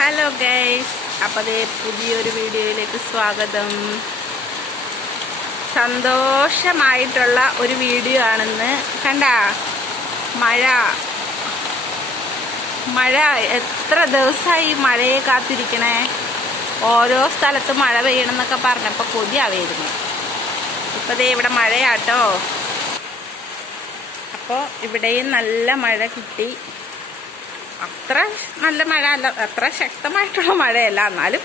Hello guys അപ്പോൾ അതേ പുതിയൊരു വീഡിയോയിലേക്ക് സ്വാഗതം. സന്തോഷമായിട്ടുള്ള ഒരു വീഡിയോ ആണെന്ന് കണ്ട? മഴ. മഴ എത്ര ദിവസമായി മഴയെ കാത്തിരിക്കണേ? ഓരോ സ്ഥലത്ത് മഴ പെയ്യണം എന്നൊക്കെ പറഞ്ഞപ്പോൾ കൊതിയാവായിരുന്നു ഇപ്പോൾ ദേ ഇവിടെ മഴയാട്ടോ. അപ്പോൾ ഇവിടെയും നല്ല മഴ കിട്ടി. അത്ര നല്ല മഴ അല്ല അത്ര ശക്തമായിട്ടുള്ള മഴയല്ല. എന്നാലും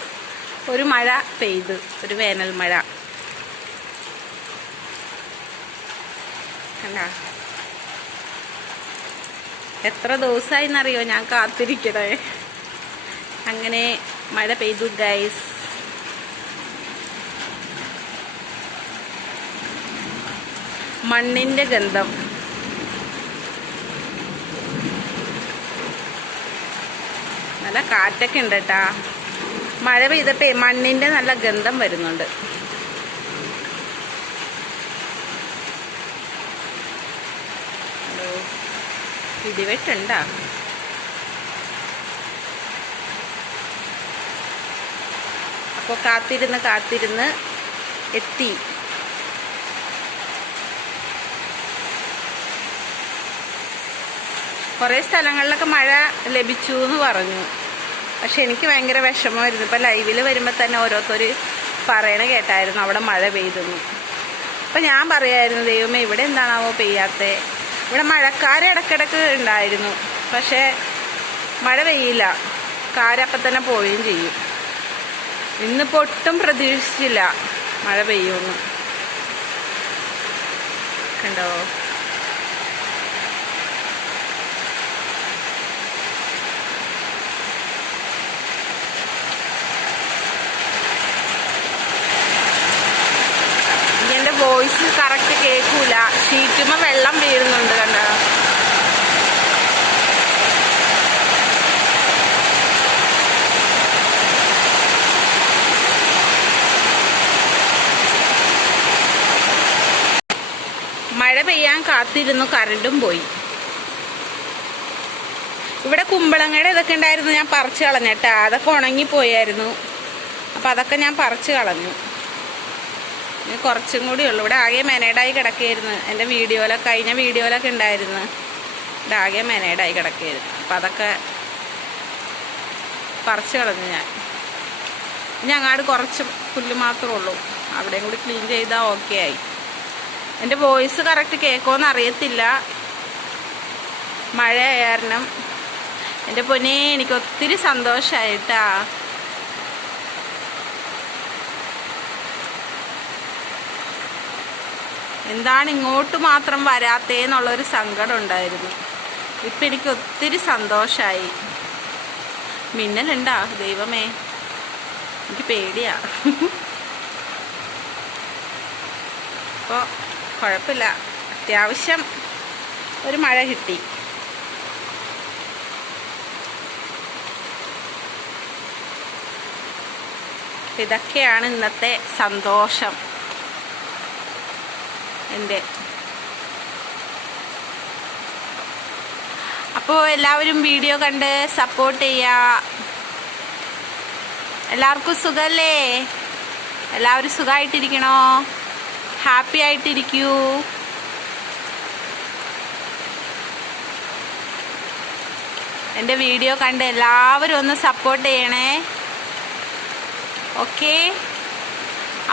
ഒരു മഴ പെയ്ത് ഒരു വേനൽ മഴ. അല്ല. എത്ര ദിവസമായി എന്നറിയോ ഞാൻ കാത്തിരിക്കണേ? അങ്ങനെ മഴ പെയ്തു ഗൈസ് മണ്ണിന്റെ ഗന്ധം. നല്ല കാറ്റൊക്കെ ഉണ്ട് കേട്ടാ മഴ പെയ്തപ്പേ മണ്ണിന്റെ നല്ല ഗന്ധം വരുന്നുണ്ട്. ഇടിവെട്ടുണ്ടാ? അപ്പോൾ കാത്തിരുന്ന് കാത്തിരുന്ന് എത്തി. കുറേ സ്ഥലങ്ങളിലൊക്കെ മഴ ലഭിച്ചു എന്ന് പറഞ്ഞു. പക്ഷെ എനിക്ക് ഭയങ്കര വിഷമമായിരുന്നു. ഇപ്പം ലൈവിൽ വരുമ്പോൾ തന്നെ ഓരോരുത്തർ പറയണ കേട്ടായിരുന്നു അവിടെ മഴ പെയ്തെന്ന്. അപ്പം ഞാൻ പറയായിരുന്നു ദൈവമേ ഇവിടെ എന്താണാവോ പെയ്യാത്തത് ഇവിടെ മഴക്കാര് ഇടക്കിടക്ക് ഉണ്ടായിരുന്നു. പക്ഷേ മഴ പെയ്യില്ല. കാരപ്പം തന്നെ പോവുകയും ചെയ്യും. ഇന്നിപ്പോൾ ഒട്ടും പ്രതീക്ഷിച്ചില്ല മഴ പെയ്യുമെന്ന്. കണ്ടോ? വോയിസ് കറക്റ്റ് കേൾക്കൂല ഷീറ്റുമ്പോൾ വെള്ളം വീഴുന്നുണ്ട് കണ്ടോ? മഴ പെയ്യാൻ കാത്തിരുന്നു കറണ്ടും പോയി. ഇവിടെ കുമ്പളങ്ങയുടെ ഇതൊക്കെ ഉണ്ടായിരുന്നു ഞാൻ പറിച്ചു കളഞ്ഞേട്ടാ അതൊക്കെ ഉണങ്ങിപ്പോയായിരുന്നു. അപ്പം അതൊക്കെ ഞാൻ പറിച്ചു കളഞ്ഞു. ഇനി കുറച്ചും കൂടി ഉള്ളു. ഇവിടെ ആകെ മെനേഡായി കിടക്കുകയായിരുന്നു. എന്റെ വീഡിയോയിലൊക്കെ കഴിഞ്ഞ വീഡിയോയിലൊക്കെ ഉണ്ടായിരുന്നു. ഇവിടെ ആകെ മെനേഡായി കിടക്കുകയായിരുന്നു. അപ്പം അതൊക്കെ പറിച്ചു കളഞ്ഞു ഞാൻ. ഇനി അങ്ങാട് കുറച്ച് പുല്ല് മാത്രമേ ഉള്ളൂ. അവിടെയും കൂടി ക്ലീൻ ചെയ്താൽ ഓക്കെ ആയി. എന്റെ വോയിസ് കറക്റ്റ് കേൾക്കുമെന്ന് അറിയത്തില്ല. മഴ കാരണം എന്റെ പൊന്നെ എനിക്ക് ഒത്തിരി സന്തോഷമായിട്ടാ എന്താണ് ഇങ്ങോട്ട് മാത്രം വരാത്തേന്നുള്ളൊരു സങ്കടം ഉണ്ടായിരുന്നു ഇപ്പം എനിക്ക് ഒത്തിരി സന്തോഷമായി മിന്നലുണ്ടാ ദൈവമേ. എനിക്ക് പേടിയാ. അപ്പോൾ കുഴപ്പമില്ല. അത്യാവശ്യം ഒരു മഴ കിട്ടി. ഇതൊക്കെയാണ് ഇന്നത്തെ സന്തോഷം. എന്റെ. അപ്പോൾ എല്ലാവരും വീഡിയോ കണ്ട് സപ്പോർട്ട് ചെയ്യുക. എല്ലാവർക്കും സുഖമല്ലേ? എല്ലാവരും സുഖമായിട്ടിരിക്കണോ? ഹാപ്പി ആയിട്ടിരിക്കൂ. എന്റെ വീഡിയോ കണ്ട് എല്ലാവരും ഒന്ന് സപ്പോർട്ട് ചെയ്യണേ. ഓക്കേ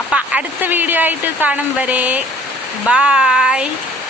അപ്പം അടുത്ത വീഡിയോ ആയിട്ട് കാണും വരെ. Bye!